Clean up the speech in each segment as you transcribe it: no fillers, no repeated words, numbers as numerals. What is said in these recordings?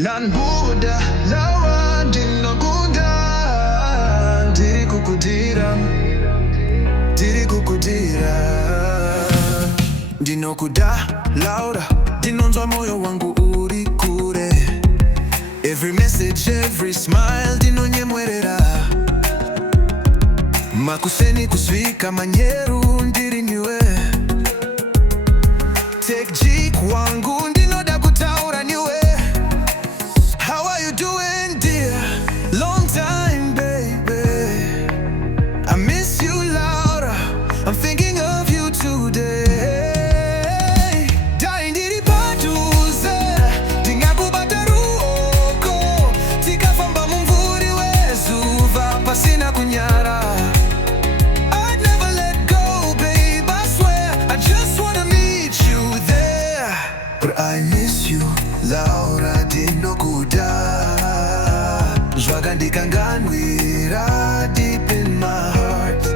Ndinokuda, Lauraaaa, Ndinokuda, ndiri kukudira. Ndinokuda, Lauraaaa, ndinonzwa moyo wangu uri kure. Every message, every smile, ndinonyemwerera. Makuseni kusvika manheru, ndiri newe. Take Geek, wangu, ndinoda kutaura newe. How are you doing, dear? Long time, baby. I miss you, Lauraaaa. I'm thinking of you today. Ndiri padhuze, ndingakubata ruoko. Tikafamba mumvuri wezuva, pasina kunyara. I'd never let go, babe, I swear. I just wanna meet you there. But I miss you, Lauraaaa, ndinokuda. Zvakandikanganwira deep in my heart.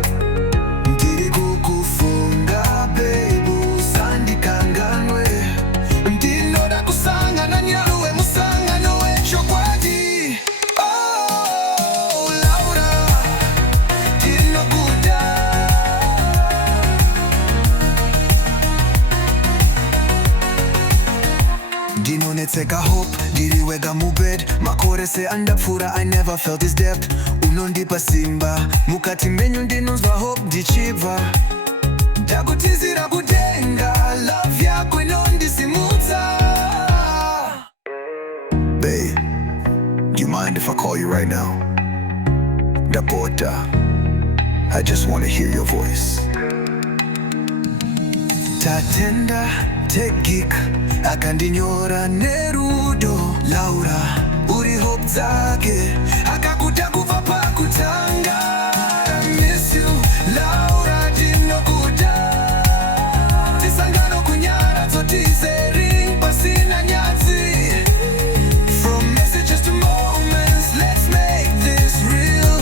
Ndiri kukufunga, babe, usandikanganwe. Ndinoda kusangana newe musangano wechokwadi. Oh, Lauraaaa, ndinokuda. Ndinonetseka hope, ndiri wega mubed. Makore seandapfuura, I never felt his depth. Unondipa simba, mukati menyu ndinonzwa hope ndichibva. Ndakutizira kudenga, love yako inondisimudza. Babe, do you mind if I call you right now? Ndapota, I just want to hear your voice. Tatenda, take Geek, akandinyora nerudo. Lauraaaa, uri hope dzake, akakuta kubva pakutanga. I miss you, Lauraaaa, ndinokuda. Tisangano kunyara, dzotizeri, pasina nyatsi. From messages to moments, let's make this real.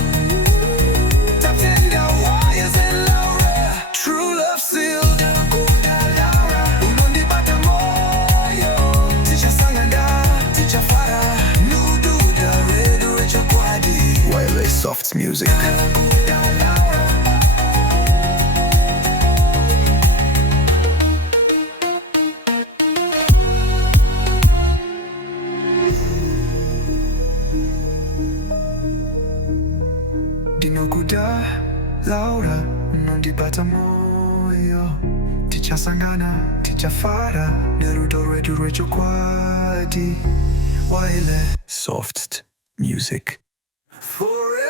Tatenda, wires and Lauraaaa, true love sealed. Ndinokuda, Lauraaaa, unondibata moyo. Tichasangana, tichafara, nududa, redu wechokwadi. Waile soft music. Ndinokuda, Lauraaaa. Ndinokuda, Lauraaaa, unondibata moyo. Tichasangana, tichafara, nerudo redu rechokwadi. Waile soft music. Forever.